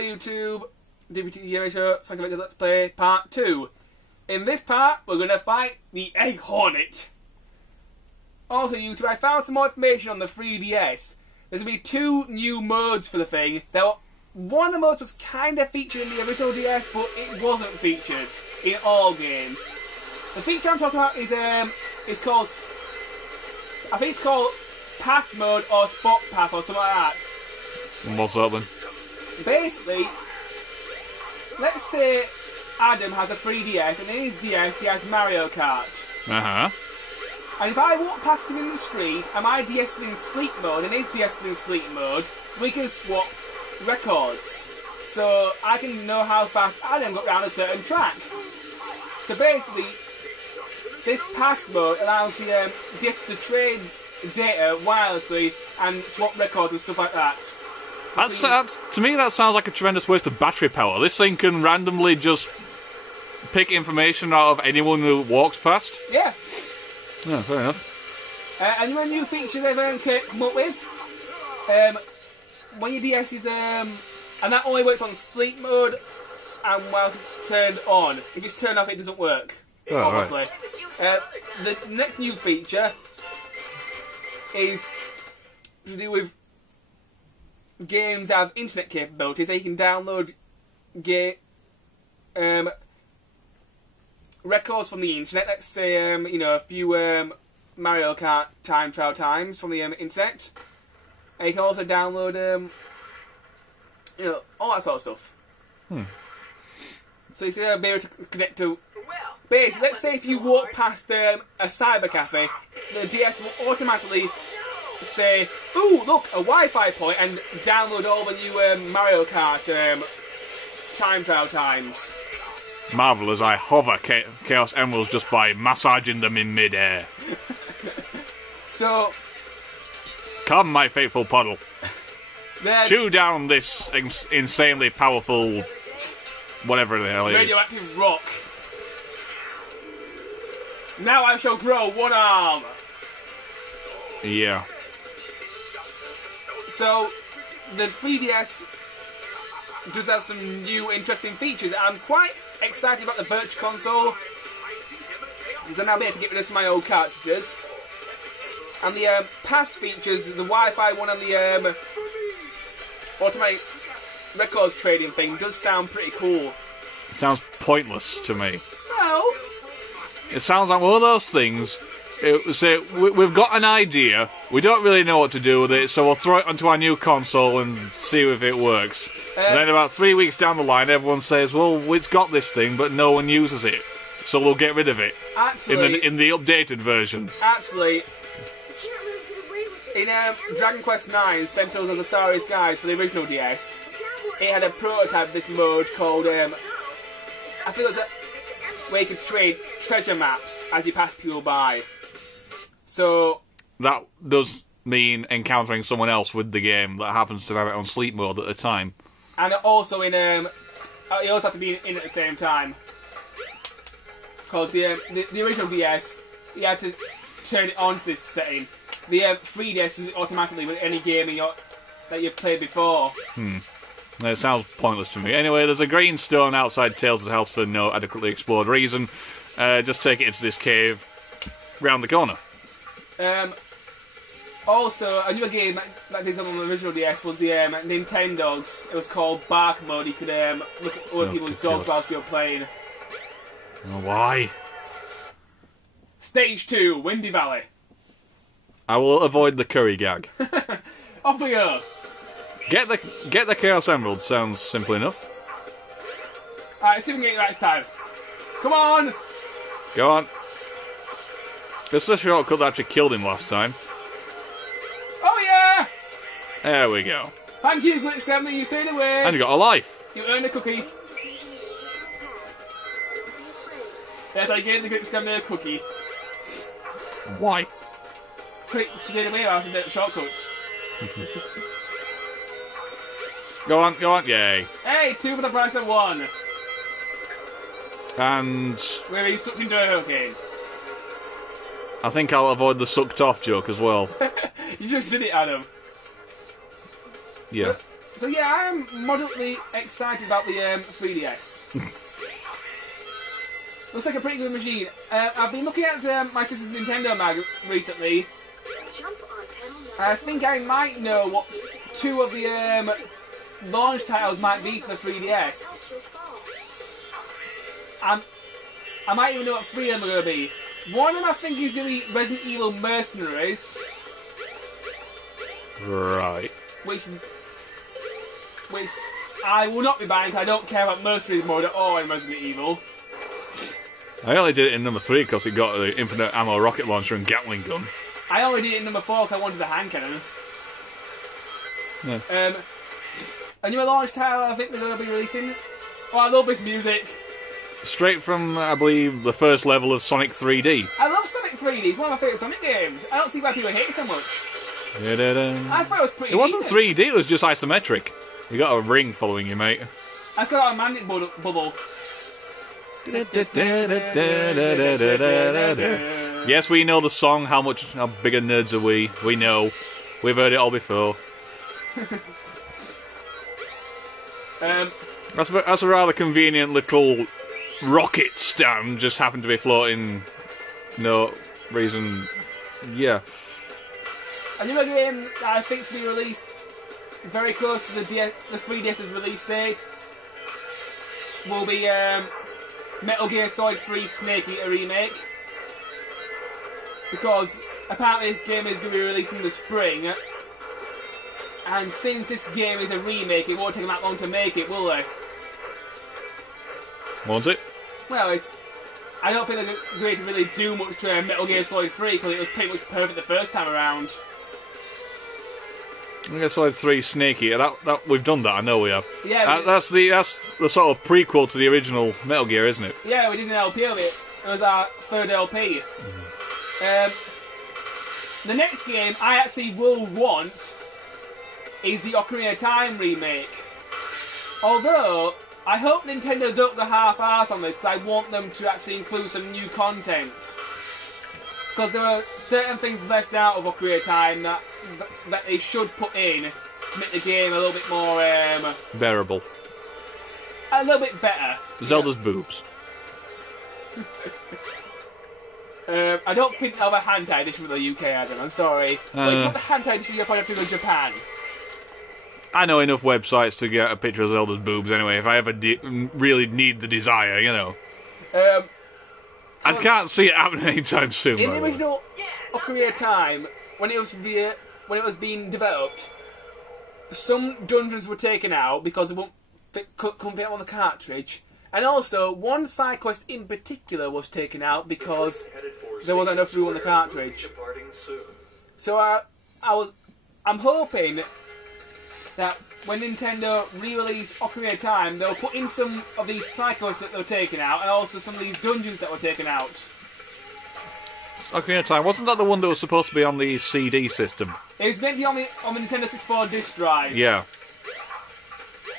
YouTube, Dbtgamer Show, Psychological Let's Play Part 2. In this part, we're going to fight the Egg Hornet. Also YouTube, I found some more information on the 3DS. There's going to be 2 new modes for the thing. One of the modes was kind of featured in the original DS, but it wasn't featured in all games. The feature I'm talking about is called, I think it's called Pass Mode or Spot Pass or something like that. What's that then? Basically, let's say Adam has a 3DS and in his DS he has Mario Kart. Uh-huh. And if I walk past him in the street and my DS is in sleep mode and his DS is in sleep mode, we can swap records. So I can know how fast Adam got around a certain track. So basically, this pass mode allows the DS to trade data wirelessly and swap records and stuff like that. That's, to me, that sounds like a tremendous waste of battery power. This thing can randomly just pick information out of anyone who walks past. Yeah. Yeah, fair enough. And one new feature they've come up with, when your DS is, and that only works on sleep mode and whilst it's turned on. If it's turned off, it doesn't work. Oh, obviously. Right. The next new feature is to do with games that have internet capabilities. So you can download records from the internet. Let's say a few Mario Kart time trial times from the internet. And you can also download all that sort of stuff. So you're gonna be able to connect to. Basically, let's say if you walk past a cyber cafe, the DS will automatically say, "Ooh, look, a Wi-Fi point," and download all the new Mario Kart time trial times. Marvel as I hover Chaos Emeralds just by massaging them in mid-air. So, come, my faithful puddle. Chew down this insanely powerful whatever the hell it is. Radioactive rock. Now I shall grow one arm. Yeah. So, the 3DS does have some new interesting features. I'm quite excited about the Virtual Console, because then I'll be able to get rid of some of my old cartridges. And the past features, the Wi-Fi one and the automatic records trading thing does sound pretty cool. It sounds pointless to me. No. It sounds like one of those things. We've got an idea, we don't really know what to do with it, so we'll throw it onto our new console and see if it works. And then about 3 weeks down the line, everyone says, well, it's got this thing, but no one uses it, so we'll get rid of it. Actually, in the updated version. Actually, in Dragon Quest IX, Sentinels of the Starry Skies for the original DS, it had a prototype of this mode called, I think it was where you could trade treasure maps as you pass people by. So that does mean encountering someone else with the game that happens to have it on sleep mode at the time. And also in you also have to be in at the same time, because the original DS you had to turn it on to this setting. The 3DS does it automatically with any game that you've played before. It sounds pointless to me. Anyway, there's a green stone outside Tails' house for no adequately explored reason. Just take it into this cave round the corner. Also, a newer game that is on the original DS was the Nintendogs. It was called Bark Mode. You could look at other people's dogs whilst you were playing. Why? Stage 2, Windy Valley. I will avoid the curry gag. Off we go. Get the Chaos Emerald. Sounds simple enough. Alright, see if we can get it right this time. Come on! Go on. This is a shortcut that actually killed him last time. Oh yeah! There we go. Thank you, Glitch Gremlin, you stayed away. And you got a life. You earned a cookie. Yes, I gave the Glitch Gremlin a cookie. Why? Quick, stayed away after the shortcuts. Go on, yay. Hey, 2 for the price of 1. And Where he sucked into a hurricane. I think I'll avoid the sucked off joke as well. You just did it, Adam. Yeah. So yeah, I am moderately excited about the 3DS. Looks like a pretty good machine. I've been looking at my sister's Nintendo mag recently. I think I might know what 2 of the launch titles might be for the 3DS. I might even know what 3 of them are going to be. One of them I think is going to be Resident Evil Mercenaries. Right. Which I will not be buying because I don't care about Mercenaries mode at all in Resident Evil. I only did it in number 3 because it got the infinite ammo rocket launcher and Gatling gun. I only did it in number 4 because I wanted the hand cannon. Yeah. A new launch title I think they're going to be releasing. Oh, I love this music. Straight from, I believe, the first level of Sonic 3D. I love Sonic 3D. It's one of my favourite Sonic games. I don't see why people hate it so much. Da-da-da. I thought it was pretty It wasn't decent. 3D, it was just isometric. You got a ring following you, mate. I've got a magic bubble. Yes, we know the song. How bigger nerds are we? We know. We've heard it all before. That's a rather convenient little rocket stand. Just happened to be floating. No reason. Yeah. Another game that I think to be released very close to the 3DS's release date will be Metal Gear Solid 3 Snake Eater Remake. Because apparently this game is going to be released in the spring. And since this game is a remake, it won't take them that long to make it, will they? Won't it? Well, I don't think they're going to really do much to Metal Gear Solid 3 because it was pretty much perfect the first time around. Metal Gear Solid 3 Snake Eater. That we've done that. I know we have. Yeah. That's the sort of prequel to the original Metal Gear, isn't it? Yeah, we did an LP of it. It was our 3rd LP. The next game I actually will want is the Ocarina of Time remake. Although, I hope Nintendo don't go half-arse on this because I want them to actually include some new content. Because there are certain things left out of Ocarina of Time that they should put in to make the game a little bit more... bearable. A little bit better. Zelda's boobs. I don't think they'll have a hentai edition for the UK, Adam. I'm sorry. But it's not the hentai edition you'll probably have to go to Japan. I know enough websites to get a picture of Zelda's boobs anyway, if I ever really need the desire, you know. I can't see it happening anytime soon. In the original Ocarina of Time, when it was being developed, some dungeons were taken out because they couldn't fit on the cartridge. And also, one side quest in particular was taken out because there wasn't enough room on the cartridge. So I'm hoping that when Nintendo re-release Ocarina of Time, they'll put in some of these side quests that were taken out, and also some of these dungeons that were taken out. Ocarina of Time, wasn't that the one that was supposed to be on the CD system? It was meant to be on the Nintendo 64 disc drive. Yeah.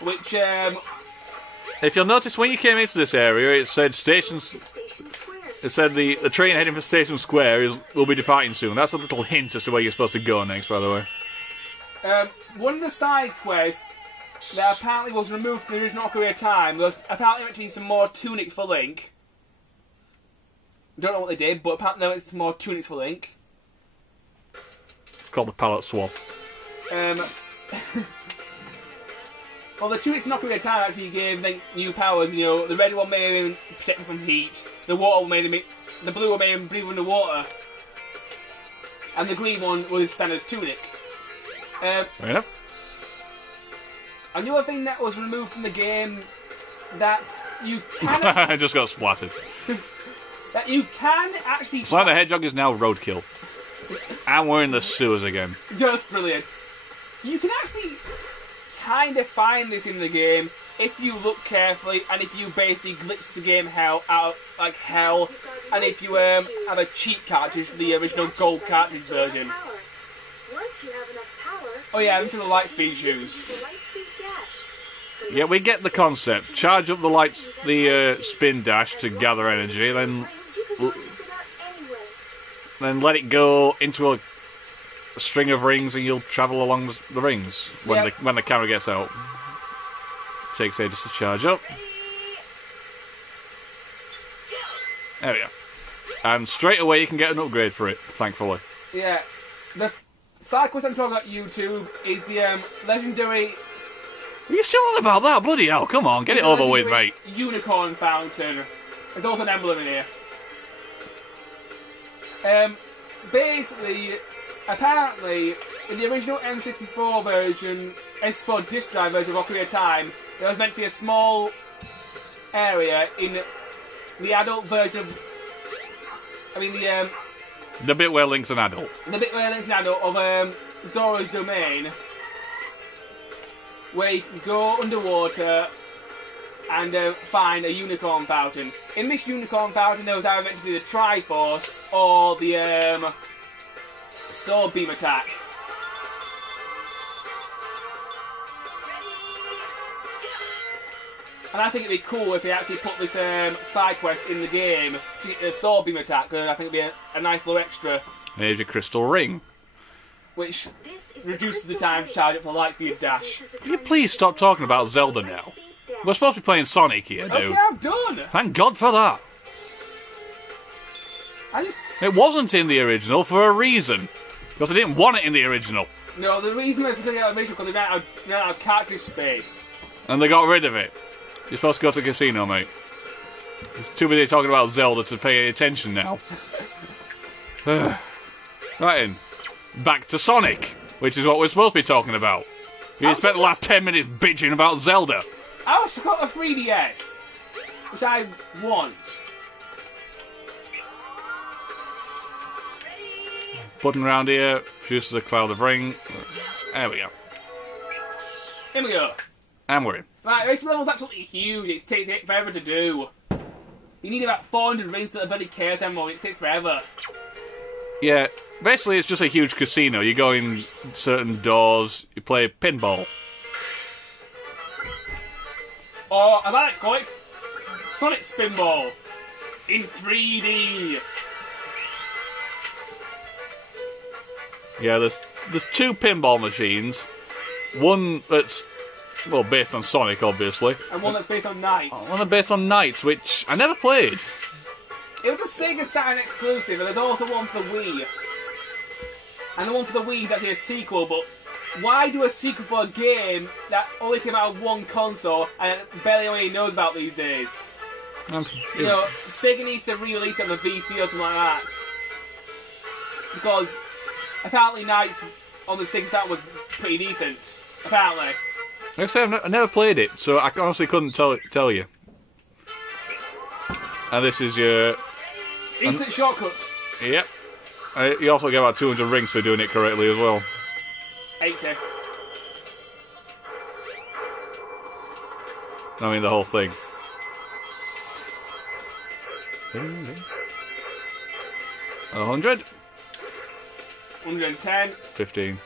Which, if you'll notice, when you came into this area, it said stations. It said the train heading for Station Square will be departing soon. That's a little hint as to where you're supposed to go next, by the way. One of the side quests that apparently was removed from the original Ocarina of Time was apparently meant to be some more tunics for Link. Don't know what they did, but apparently there was some more tunics for Link. It's called the palette swap. Well, the tunics in Ocarina of Time actually gave Link new powers. You know, the red one made him protected from heat. The water one made him. The blue one made him breathe underwater. And the green one was his standard tunic. Fair enough. Another thing that was removed from the game that you can I just got splattered. that you can actually Sonic the Hedgehog is now roadkill. And we're in the sewers again. Just brilliant. You can actually kind of find this in the game if you look carefully and if you basically glitch the game out like hell, and if you have a cheat cartridge for the original gold cartridge version. Oh yeah, these are the Lightspeed shoes. Yeah, we get the concept. Charge up the spin dash to gather energy, then let it go into a string of rings and you'll travel along the rings when the camera gets out. Takes ages to charge up. There we go. And straight away you can get an upgrade for it, thankfully. Yeah. The side quest I'm talking about YouTube is the legendary... Are you still on about that? Bloody hell, come on, get it over with, mate. Unicorn fountain. There's also an emblem in here. Basically, apparently, in the original N64 version, S4 disc drive version of Ocarina of Time, there was meant to be a small area in the adult version of... I mean, the bit where Link's an adult. The bit where Link's an adult of Zora's Domain, where you can go underwater and find a unicorn fountain. In this unicorn fountain, there was either meant to be the Triforce or the sword beam attack. And I think it'd be cool if they actually put this side quest in the game to get the sword beam attack, because I think it'd be a nice little extra. There's a crystal ring. Which reduces the time to charge up for light speed dash. Can you please stop talking about Zelda now? We're supposed to be playing Sonic here, dude. Okay, I'm done! Thank God for that. It wasn't in the original for a reason. Because I didn't want it in the original. No, the reason they took it out of the original because they ran out of character space. And they got rid of it. You're supposed to go to the casino, mate. There's too busy talking about Zelda to pay attention now. Right then. Back to Sonic, which is what we're supposed to be talking about. You spent the last 10 minutes bitching about Zelda. I also got a 3DS, which I want. Button around here, produces a cloud of ring. There we go. Here we go. And we're in. Right, this level's absolutely huge. It takes forever to do. You need about 400 rings to the bloody Chaos Emerald. It takes forever. Yeah, basically it's just a huge casino. You go in certain doors, you play pinball. Or, as I like to call it, Sonic Spinball in 3D. Yeah, there's two pinball machines. One that's, well, based on Sonic, obviously. And one that's based on Knights. One that's based on Knights, which I never played. It was a Sega Saturn exclusive, and there's also one for the Wii. And the one for the Wii is actually a sequel, but why do a sequel for a game that only came out on one console and barely anybody knows about these days? You know, Sega needs to re-release it on a VC or something like that. Because apparently Knights on the Sega Saturn was pretty decent. Apparently. Like I said, I never played it, so I honestly couldn't tell you. And this is your... Instant shortcut. Yep. You also get about 200 rings for doing it correctly as well. 80. I mean, the whole thing. 100. 110. 15.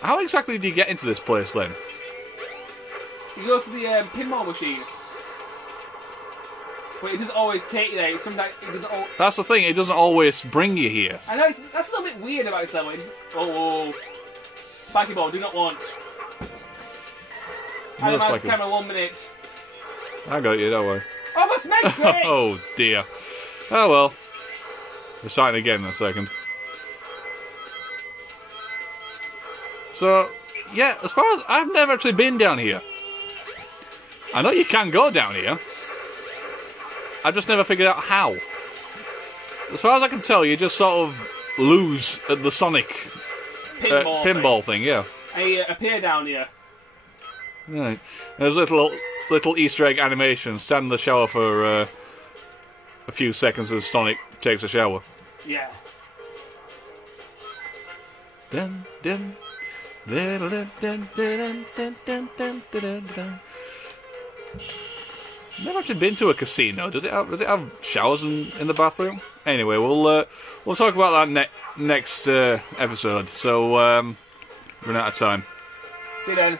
How exactly do you get into this place then? You go to the pinball machine. But it doesn't always take you there. Sometimes it doesn't. That's the thing. It doesn't always bring you here. I know that's a little bit weird about this level. Oh, spiky ball. Do not want. Analyze the camera 1 minute. I got you. Don't worry. Oh, for snake's sake! Oh dear. Oh well. We're starting again in a second. So, yeah, as far as... I've never actually been down here. I know you can go down here. I've just never figured out how. As far as I can tell, you just sort of lose at the Sonic pinball thing, yeah. And you appear down here. Right. There's little Easter egg animation. Stand in the shower for a few seconds as Sonic takes a shower. Yeah. Dun, dun. Never actually been to a casino. Does it have showers in the bathroom? Anyway, we'll talk about that next episode. So, run out of time. See you then.